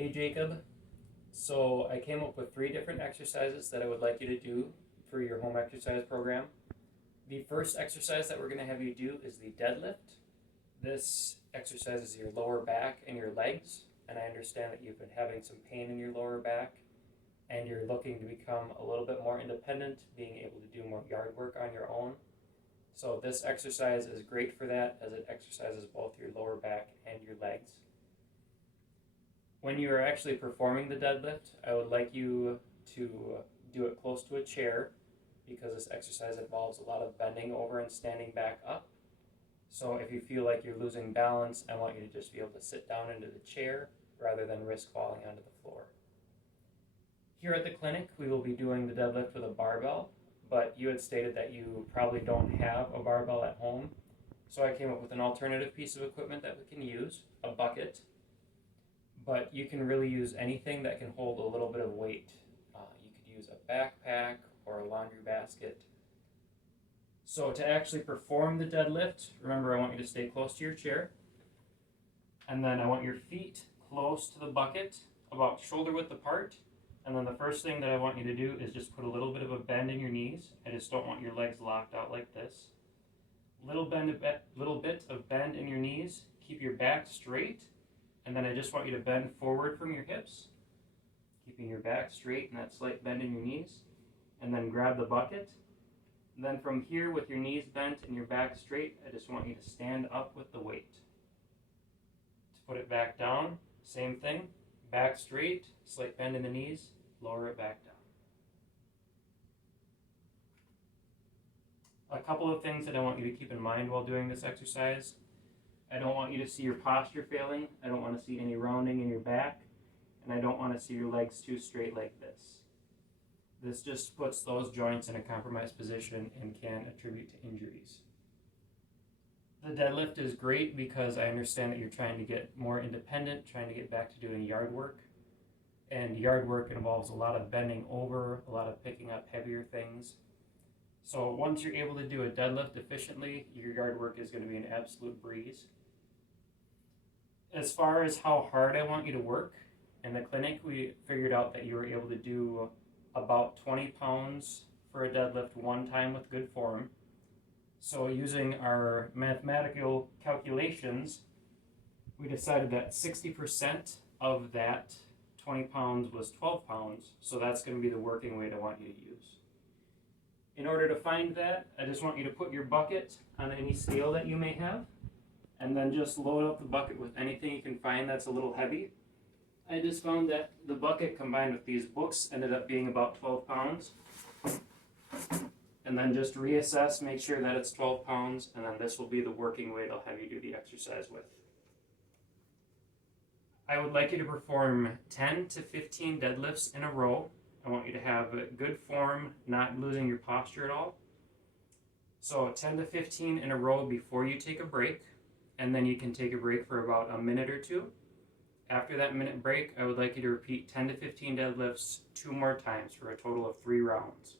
Hey Jacob, so I came up with 3 different exercises that I would like you to do for your home exercise program. The first exercise that we're going to have you do is the deadlift. This exercises your lower back and your legs, and I understand that you've been having some pain in your lower back and you're looking to become a little bit more independent, being able to do more yard work on your own. So this exercise is great for that as it exercises both your lower back and your legs. When you are actually performing the deadlift, I would like you to do it close to a chair because this exercise involves a lot of bending over and standing back up. So if you feel like you're losing balance, I want you to just be able to sit down into the chair rather than risk falling onto the floor. Here at the clinic, we will be doing the deadlift with a barbell, but you had stated that you probably don't have a barbell at home. So I came up with an alternative piece of equipment that we can use, a bucket. But you can really use anything that can hold a little bit of weight. You could use a backpack or a laundry basket. So to actually perform the deadlift, remember I want you to stay close to your chair. And then I want your feet close to the bucket, about shoulder width apart. And then the first thing that I want you to do is just put a little bit of a bend in your knees. I just don't want your legs locked out like this. Little bit of bend in your knees. Keep your back straight. And then I just want you to bend forward from your hips, keeping your back straight and that slight bend in your knees. And then grab the bucket. And then from here, with your knees bent and your back straight, I just want you to stand up with the weight. To put it back down, same thing. Back straight, slight bend in the knees, lower it back down. A couple of things that I want you to keep in mind while doing this exercise. I don't want you to see your posture failing. I don't want to see any rounding in your back. And I don't want to see your legs too straight like this. This just puts those joints in a compromised position and can attribute to injuries. The deadlift is great because I understand that you're trying to get more independent, trying to get back to doing yard work. And yard work involves a lot of bending over, a lot of picking up heavier things. So once you're able to do a deadlift efficiently, your yard work is going to be an absolute breeze. As far as how hard I want you to work, in the clinic we figured out that you were able to do about 20 pounds for a deadlift one time with good form. So using our mathematical calculations, we decided that 60% of that 20 pounds was 12 pounds, so that's going to be the working weight I want you to use. In order to find that, I just want you to put your bucket on any scale that you may have, and then just load up the bucket with anything you can find that's a little heavy. I just found that the bucket combined with these books ended up being about 12 pounds. And then just reassess, make sure that it's 12 pounds, and then this will be the working weight I'll have you do the exercise with. I would like you to perform 10 to 15 deadlifts in a row. I want you to have good form, not losing your posture at all. So 10 to 15 in a row before you take a break, and then you can take a break for about a minute or two. After that minute break, I would like you to repeat 10 to 15 deadlifts 2 more times for a total of 3 rounds.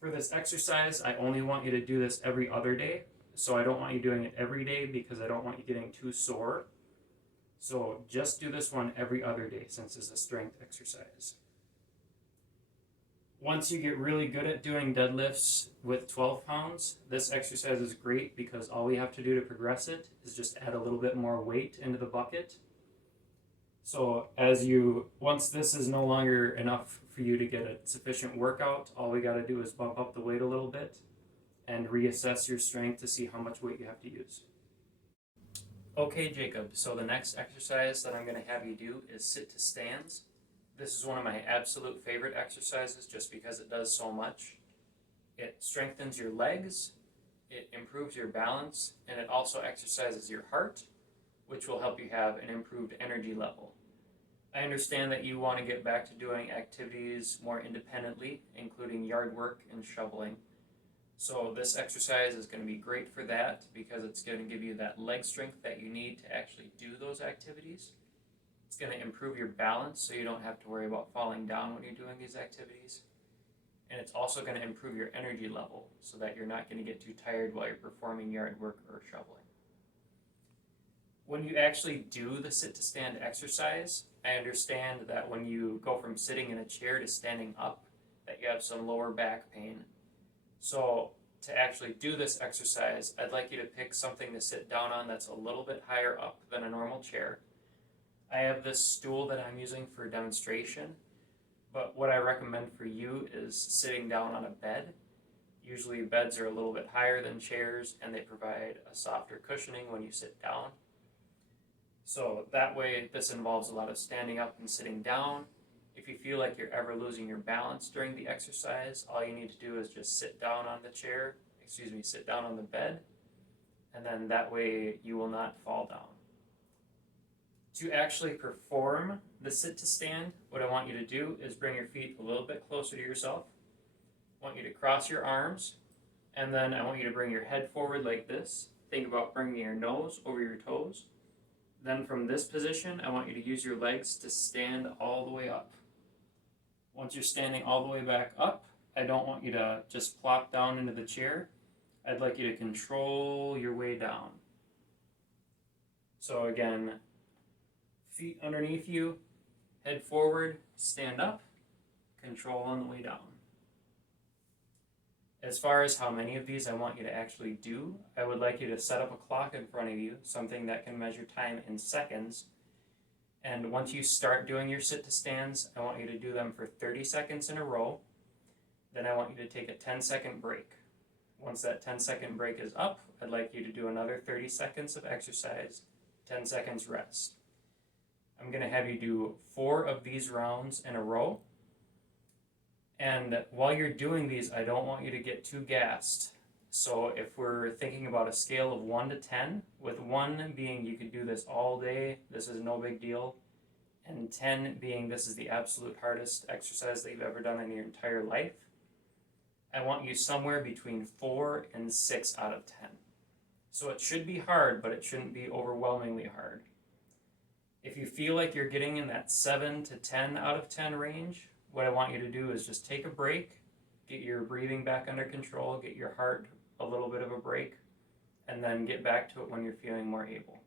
For this exercise, I only want you to do this every other day. So I don't want you doing it every day because I don't want you getting too sore. So just do this one every other day since it's a strength exercise. Once you get really good at doing deadlifts with 12 pounds, this exercise is great because all we have to do to progress it is just add a little bit more weight into the bucket. So once this is no longer enough for you to get a sufficient workout, all we got to do is bump up the weight a little bit and reassess your strength to see how much weight you have to use. Okay, Jacob, so the next exercise that I'm going to have you do is sit to stands. This is one of my absolute favorite exercises just because it does so much. It strengthens your legs, it improves your balance, and it also exercises your heart, which will help you have an improved energy level. I understand that you want to get back to doing activities more independently, including yard work and shoveling. So this exercise is going to be great for that because it's going to give you that leg strength that you need to actually do those activities. It's going to improve your balance so you don't have to worry about falling down when you're doing these activities. And it's also going to improve your energy level so that you're not going to get too tired while you're performing yard work or shoveling. When you actually do the sit to stand exercise, I understand that when you go from sitting in a chair to standing up, that you have some lower back pain. So to actually do this exercise, I'd like you to pick something to sit down on that's a little bit higher up than a normal chair. I have this stool that I'm using for demonstration, but what I recommend for you is sitting down on a bed. Usually beds are a little bit higher than chairs and they provide a softer cushioning when you sit down. So that way this involves a lot of standing up and sitting down. If you feel like you're ever losing your balance during the exercise, all you need to do is just sit down on the bed, and then that way you will not fall down. To actually perform the sit to stand, what I want you to do is bring your feet a little bit closer to yourself. I want you to cross your arms, and then I want you to bring your head forward like this. Think about bringing your nose over your toes. Then from this position, I want you to use your legs to stand all the way up. Once you're standing all the way back up, I don't want you to just plop down into the chair. I'd like you to control your way down. So again, feet underneath you, head forward, stand up, control on the way down. As far as how many of these I want you to actually do, I would like you to set up a clock in front of you, something that can measure time in seconds. And once you start doing your sit to stands, I want you to do them for 30 seconds in a row. Then I want you to take a 10-second break. Once that 10-second break is up, I'd like you to do another 30 seconds of exercise, 10 seconds rest. I'm going to have you do 4 of these rounds in a row. And while you're doing these, I don't want you to get too gassed. So if we're thinking about a scale of 1 to 10, with 1 being you could do this all day, this is no big deal, and 10 being this is the absolute hardest exercise that you've ever done in your entire life, I want you somewhere between 4 and 6 out of 10. So it should be hard, but it shouldn't be overwhelmingly hard. If you feel like you're getting in that 7 to 10 out of 10 range, what I want you to do is just take a break, get your breathing back under control, get your heart a little bit of a break, and then get back to it when you're feeling more able.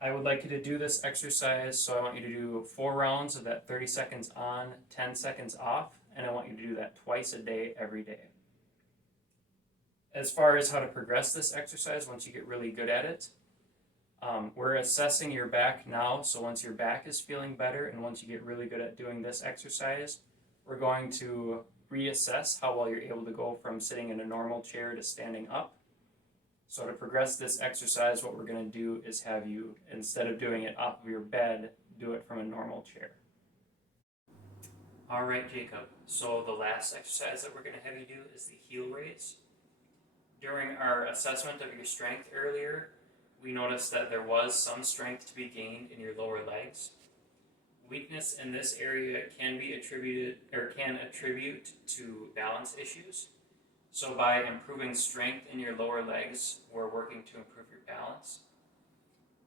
I would like you to do this exercise, so I want you to do 4 rounds of that 30 seconds on, 10 seconds off, and I want you to do that twice a day, every day. As far as how to progress this exercise, once you get really good at it, we're assessing your back now, so once your back is feeling better and once you get really good at doing this exercise, we're going to reassess how well you're able to go from sitting in a normal chair to standing up. So to progress this exercise, what we're going to do is have you, instead of doing it off of your bed, do it from a normal chair. All right, Jacob, so the last exercise that we're going to have you do is the heel raise. During our assessment of your strength earlier, we noticed that there was some strength to be gained in your lower legs. Weakness in this area can attribute to balance issues. So by improving strength in your lower legs, we're working to improve your balance.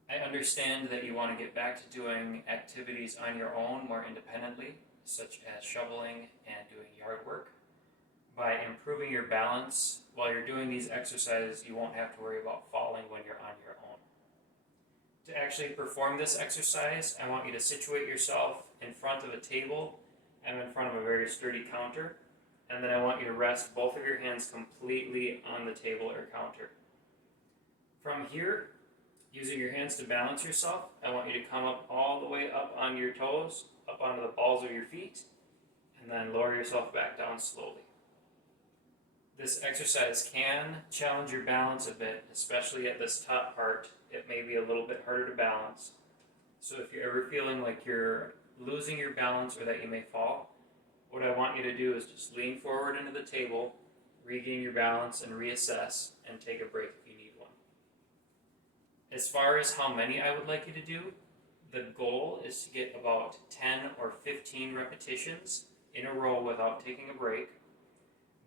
I understand that you want to get back to doing activities on your own more independently, such as shoveling and doing yard work. By improving your balance while you're doing these exercises, you won't have to worry about falling when you're on your own. To actually perform this exercise, I want you to situate yourself in front of a table and in front of a very sturdy counter, and then I want you to rest both of your hands completely on the table or counter. From here, using your hands to balance yourself, I want you to come up all the way up on your toes, up onto the balls of your feet, and then lower yourself back down slowly. This exercise can challenge your balance a bit, especially at this top part. It may be a little bit harder to balance. So if you're ever feeling like you're losing your balance or that you may fall, what I want you to do is just lean forward into the table, regain your balance and reassess, and take a break if you need one. As far as how many I would like you to do, the goal is to get about 10 or 15 repetitions in a row without taking a break.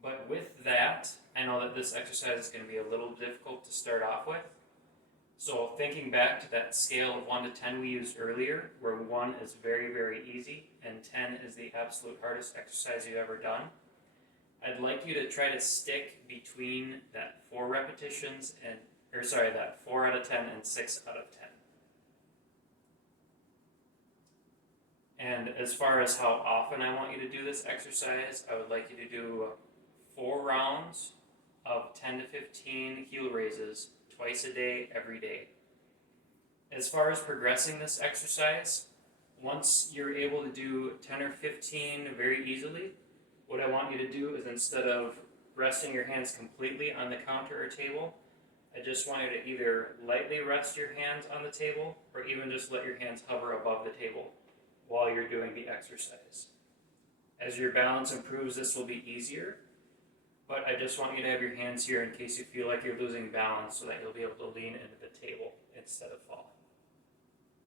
But with that, I know that this exercise is going to be a little difficult to start off with. So thinking back to that scale of 1 to 10 we used earlier, where 1 is very, very easy and 10 is the absolute hardest exercise you've ever done, I'd like you to try to stick between that 4 repetitions and that 4 out of 10 and 6 out of 10. And as far as how often I want you to do this exercise, I would like you to do 4 rounds of 10 to 15 heel raises twice a day, every day. As far as progressing this exercise, once you're able to do 10 or 15 very easily, what I want you to do is, instead of resting your hands completely on the counter or table, I just want you to either lightly rest your hands on the table or even just let your hands hover above the table while you're doing the exercise. As your balance improves, this will be easier, but I just want you to have your hands here in case you feel like you're losing balance so that you'll be able to lean into the table instead of fall.